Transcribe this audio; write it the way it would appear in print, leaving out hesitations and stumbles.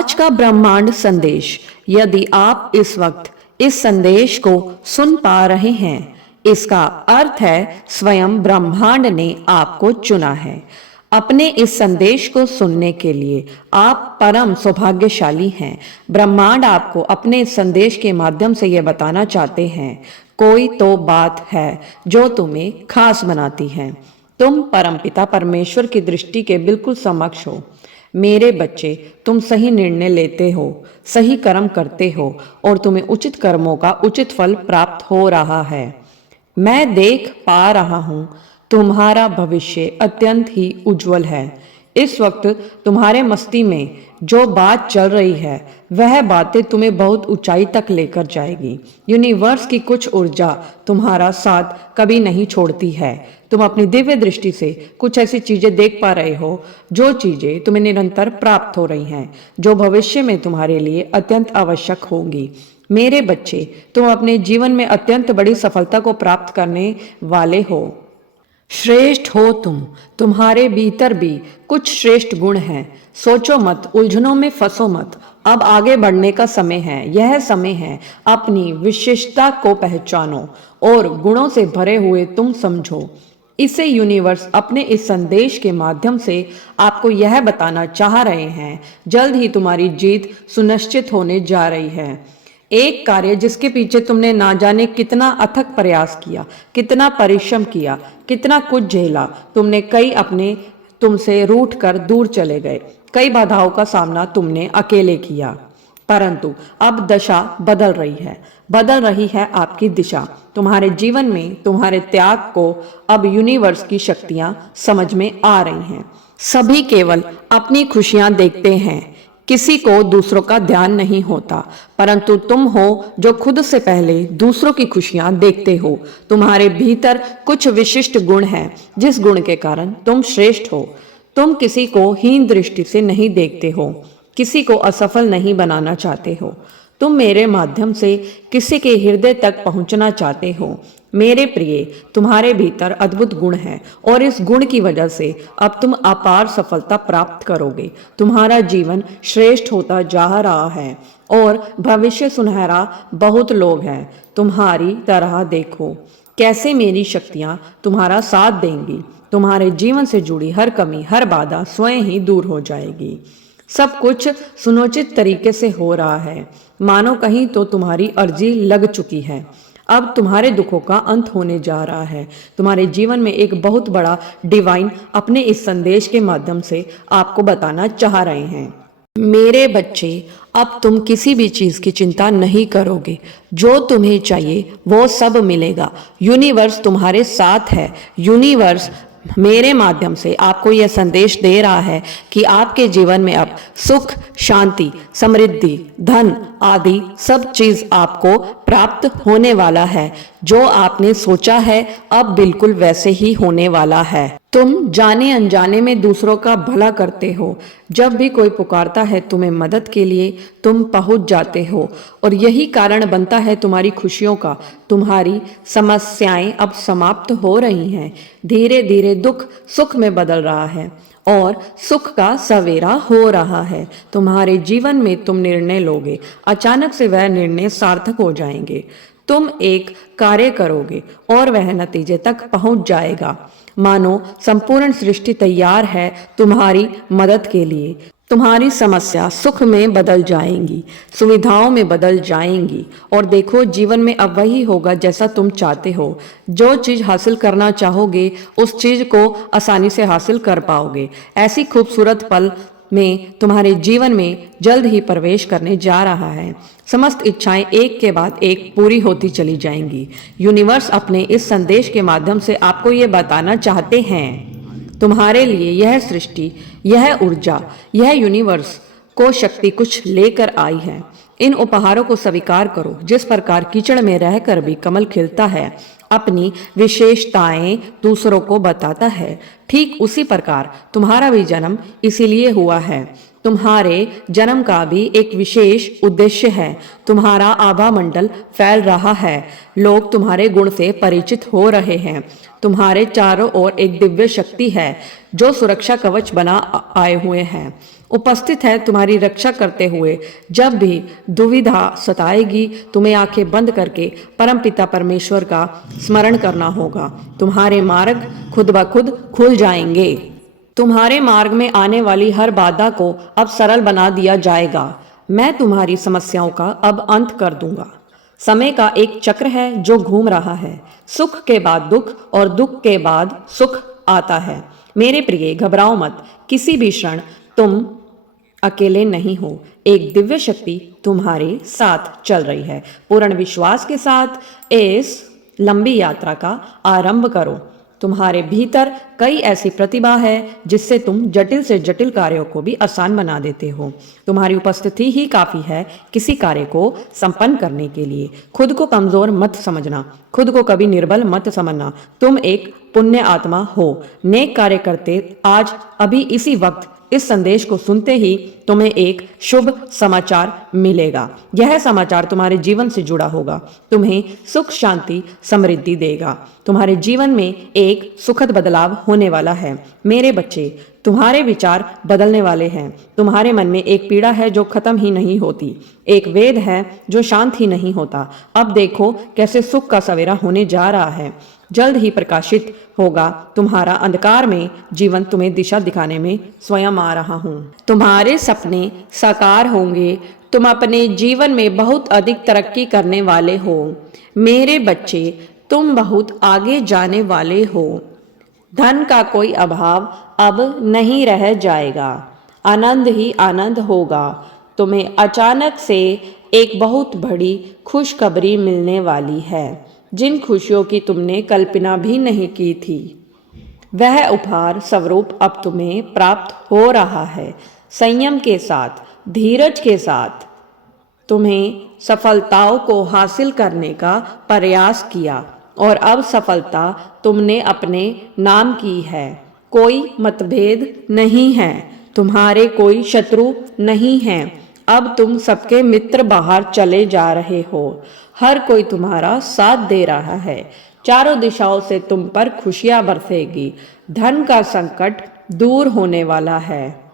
आज का ब्रह्मांड संदेश, यदि आप इस वक्त इस संदेश को सुन पा रहे हैं, इसका अर्थ है स्वयं ब्रह्मांड ने आपको चुना है। अपने इस संदेश को सुनने के लिए आप परम सौभाग्यशाली हैं। ब्रह्मांड आपको अपने इस संदेश के माध्यम से यह बताना चाहते हैं, कोई तो बात है जो तुम्हें खास बनाती है। तुम परमपिता परमेश्वर की दृष्टि के बिल्कुल समक्ष हो। मेरे बच्चे, तुम सही निर्णय लेते हो, सही कर्म करते हो और तुम्हें उचित कर्मों का उचित फल प्राप्त हो रहा है। मैं देख पा रहा हूं, तुम्हारा भविष्य अत्यंत ही उज्जवल है। इस वक्त तुम्हारे मस्ती में जो बात चल रही है, वह बातें तुम्हें बहुत ऊंचाई तक लेकर जाएगी। यूनिवर्स की कुछ ऊर्जा तुम्हारा साथ कभी नहीं छोड़ती है। तुम अपनी दिव्य दृष्टि से कुछ ऐसी चीजें देख पा रहे हो, जो चीजें तुम्हें निरंतर प्राप्त हो रही हैं, जो भविष्य में तुम्हारे लिए अत्यंत आवश्यक होंगी। मेरे बच्चे, तुम अपने जीवन में अत्यंत बड़ी सफलता को प्राप्त करने वाले हो। श्रेष्ठ हो तुम। तुम्हारे भीतर भी कुछ श्रेष्ठ गुण हैं। सोचो मत, उलझनों में फंसो मत। अब आगे बढ़ने का समय है। यह समय है अपनी विशेषता को पहचानो और गुणों से भरे हुए तुम समझो। इसे यूनिवर्स अपने इस संदेश के माध्यम से आपको यह बताना चाह रहे हैं, जल्द ही तुम्हारी जीत सुनिश्चित होने जा रही है। एक कार्य जिसके पीछे तुमने ना जाने कितना अथक प्रयास किया, कितना परिश्रम किया, कितना कुछ झेला। तुमने कई अपने तुमसे रूठ कर दूर चले गए। कई बाधाओं का सामना तुमने अकेले किया, परंतु अब दशा बदल रही है। बदल रही है आपकी दिशा। तुम्हारे जीवन में तुम्हारे त्याग को अब यूनिवर्स की शक्तियां समझ में आ रही हैं। सभी केवल अपनी खुशियां देखते हैं, किसी को दूसरों का ध्यान नहीं होता, परंतु तुम हो जो खुद से पहले दूसरों की खुशियां देखते हो। तुम्हारे भीतर कुछ विशिष्ट गुण हैं, जिस गुण के कारण तुम श्रेष्ठ हो। तुम किसी को हीन दृष्टि से नहीं देखते हो, किसी को असफल नहीं बनाना चाहते हो। तुम मेरे माध्यम से किसी के हृदय तक पहुंचना चाहते हो। मेरे प्रिय, तुम्हारे भीतर अद्भुत गुण है और इस गुण की वजह से अब तुम अपार सफलता प्राप्त करोगे। तुम्हारा जीवन श्रेष्ठ होता जा रहा है और भविष्य सुनहरा। बहुत लोग हैं तुम्हारी तरह। देखो कैसे मेरी शक्तियां तुम्हारा साथ देंगी। तुम्हारे जीवन से जुड़ी हर कमी, हर बाधा स्वयं ही दूर हो जाएगी। सब कुछ सुनियोजित तरीके से हो रहा है, मानो कहीं तो तुम्हारी अर्जी लग चुकी है। अब तुम्हारे दुखों का अंत होने जा रहा है। तुम्हारे जीवन में एक बहुत बड़ा डिवाइन अपने इस संदेश के माध्यम से आपको बताना चाह रहे हैं। मेरे बच्चे, अब तुम किसी भी चीज की चिंता नहीं करोगे। जो तुम्हें चाहिए वो सब मिलेगा। यूनिवर्स तुम्हारे साथ है। यूनिवर्स मेरे माध्यम से आपको यह संदेश दे रहा है कि आपके जीवन में अब सुख, शांति, समृद्धि, धन आदि सब चीज आपको प्राप्त होने वाला है। जो आपने सोचा है अब बिल्कुल वैसे ही होने वाला है। तुम जाने अनजाने में दूसरों का भला करते हो। जब भी कोई पुकारता है तुम्हें मदद के लिए, तुम पहुंच जाते हो और यही कारण बनता है तुम्हारी खुशियों का। तुम्हारी समस्याएं अब समाप्त हो रही हैं। धीरे धीरे दुख सुख में बदल रहा है और सुख का सवेरा हो रहा है। तुम्हारे जीवन में तुम निर्णय लोगे, अचानक से वह निर्णय सार्थक हो जाएंगे। तुम एक कार्य करोगे और वह नतीजे तक पहुंच जाएगा। मानो संपूर्ण सृष्टि तैयार है तुम्हारी मदद के लिए। तुम्हारी समस्या सुख में बदल जाएंगी, सुविधाओं में बदल जाएंगी और देखो जीवन में अब वही होगा जैसा तुम चाहते हो। जो चीज हासिल करना चाहोगे उस चीज को आसानी से हासिल कर पाओगे। ऐसी खूबसूरत पल में तुम्हारे जीवन में जल्द ही प्रवेश करने जा रहा है। समस्त इच्छाएं एक के बाद एक पूरी होती चली जाएंगी। यूनिवर्स अपने इस संदेश के माध्यम से आपको ये बताना चाहते हैं, तुम्हारे लिए यह सृष्टि, यह ऊर्जा, यह यूनिवर्स को शक्ति कुछ लेकर आई है। इन उपहारों को स्वीकार करो। जिस प्रकार कीचड़ में रहकर भी कमल खिलता है, अपनी विशेषताएं दूसरों को बताता है, ठीक उसी प्रकार तुम्हारा भी जन्म इसीलिए हुआ है। तुम्हारे जन्म का भी एक विशेष उद्देश्य है। तुम्हारा आभा मंडल फैल रहा है। लोग तुम्हारे गुण से परिचित हो रहे हैं। तुम्हारे चारों ओर एक दिव्य शक्ति है जो सुरक्षा कवच बना आए हुए हैं उपस्थित है तुम्हारी रक्षा करते हुए। जब भी दुविधा सताएगी, तुम्हें आंखें बंद करके परमपिता परमेश्वर का स्मरण करना होगा। तुम्हारे मार्ग खुद ब खुद खुल जाएंगे। तुम्हारे मार्ग में आने वाली हर बाधा को अब सरल बना दिया जाएगा। मैं तुम्हारी समस्याओं का अब अंत कर दूंगा। समय का एक चक्र है जो घूम रहा है। सुख के बाद दुख और दुख के बाद सुख आता है। मेरे प्रिय, घबराओ मत। किसी भी क्षण तुम अकेले नहीं हो। एक दिव्य शक्ति तुम्हारे साथ चल रही है। पूर्ण विश्वास के साथ इस लंबी यात्रा का आरंभ करो। तुम्हारे भीतर कई ऐसी प्रतिभा है जिससे तुम जटिल से जटिल कार्यों को भी आसान बना देते हो। तुम्हारी उपस्थिति ही काफी है किसी कार्य को संपन्न करने के लिए। खुद को कमजोर मत समझना, खुद को कभी निर्बल मत समझना। तुम एक पुण्य आत्मा हो। नेक कार्य करते आज अभी इसी वक्त इस संदेश को सुनते ही तुम्हें एक शुभ समाचार मिलेगा। यह समाचार तुम्हारे जीवन से जुड़ा होगा, तुम्हें सुख शांति समृद्धि देगा। तुम्हारे जीवन में एक सुखद बदलाव होने वाला है। मेरे बच्चे, तुम्हारे विचार बदलने वाले हैं। तुम्हारे मन में एक पीड़ा है जो खत्म ही नहीं होती, एक वेद है जो शांत ही नहीं होता। अब देखो कैसे सुख का सवेरा होने जा रहा है। जल्द ही प्रकाशित होगा तुम्हारा अंधकार में जीवन। तुम्हें दिशा दिखाने में स्वयं आ रहा हूँ। तुम्हारे सपने साकार होंगे। तुम अपने जीवन में बहुत अधिक तरक्की करने वाले हो। मेरे बच्चे, तुम बहुत आगे जाने वाले हो। धन का कोई अभाव अब नहीं रह जाएगा। आनंद ही आनंद होगा। तुम्हें अचानक से एक बहुत बड़ी खुशखबरी मिलने वाली है, जिन खुशियों की तुमने कल्पना भी नहीं की थी। वह उपहार स्वरूप अब तुम्हें प्राप्त हो रहा है। संयम के साथ, धीरज के साथ तुम्हें सफलताओं को हासिल करने का प्रयास किया और अब सफलता तुमने अपने नाम की है। कोई मतभेद नहीं है, तुम्हारे कोई शत्रु नहीं हैं। अब तुम सबके मित्र बाहर चले जा रहे हो। हर कोई तुम्हारा साथ दे रहा है। चारों दिशाओं से तुम पर खुशियां बरसेगी। धन का संकट दूर होने वाला है।